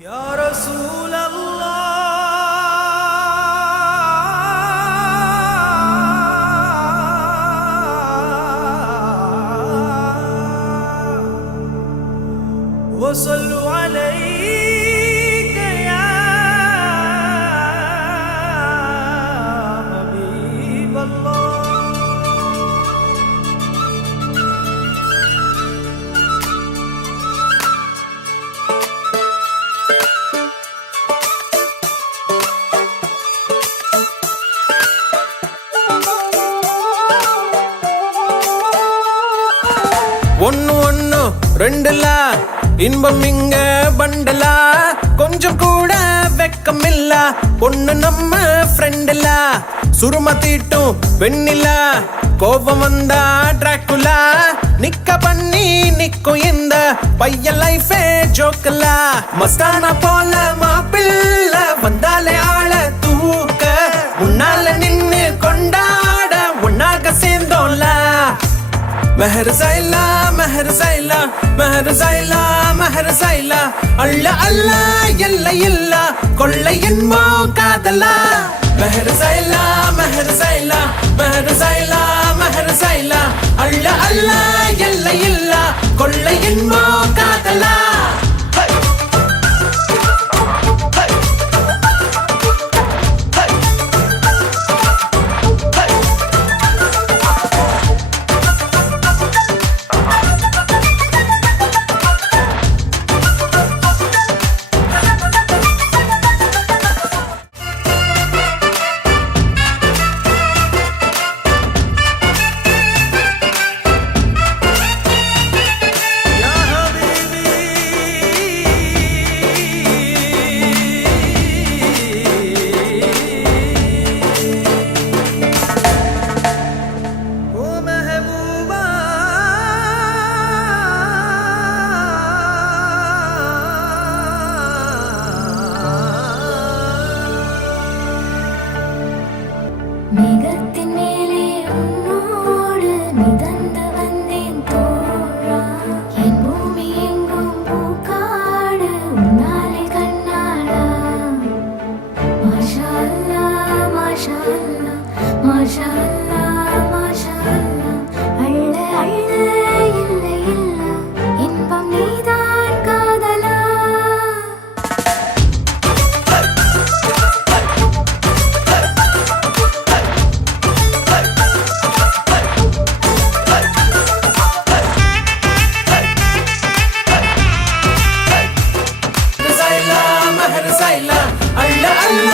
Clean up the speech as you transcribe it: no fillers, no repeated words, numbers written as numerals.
يا رسول الله وصلوا عليك يا حبيب الله. ஒன்னு ஒன்னு ரெண்டுல இன்பம் இங்க பண்டலா, கொஞ்சம் கூட வெக்கம் இல்ல பொண்ணு நம்ம ஃப்ரெண்டுல. சுரும தீட்டும் வெண்ணில கோபம் வந்தா டிராக்குலா, நிக்க பண்ணி நிக்கும் இந்த பையன் லைஃபே ஜோக்கல. மஸ்தானா போல மாப்பிள்ள வந்தாலே ஆள தூக்க, முன்னால நின்னு கொண்டாட ஒன்னாக சேர்ந்தோம்ல. மெஹர் சைலா மெஹர் சைலா மெஹர் சைலா மெஹர் சைலா, அல்ல அல்ல எல்லை இல்ல கொள்ளை என்போ காதலா. மெஹர் சைலா மெஹர் சைலா மெஹர் சைலா மெஹர் சைலா, அல்ல அல்ல எல்லை இல்ல கொள்ளை என்போ காதலா. மேகத்தின் மேலே உன்னோடு மிதந்து வந்தேன் தோழா, என் பூமி எங்கும் பூக்காடு உன்னாலே கண்ணாடா. மாஷா அல்லாஹ் மாஷா அல்லாஹ் மாஷா அல்லாஹ் மாஷா அல்லாஹ், அள்ள அள்ள இல்ல இல்ல இன்பம் நீதான் காதலா. மெஹர் சைலா அல்ல அல்ல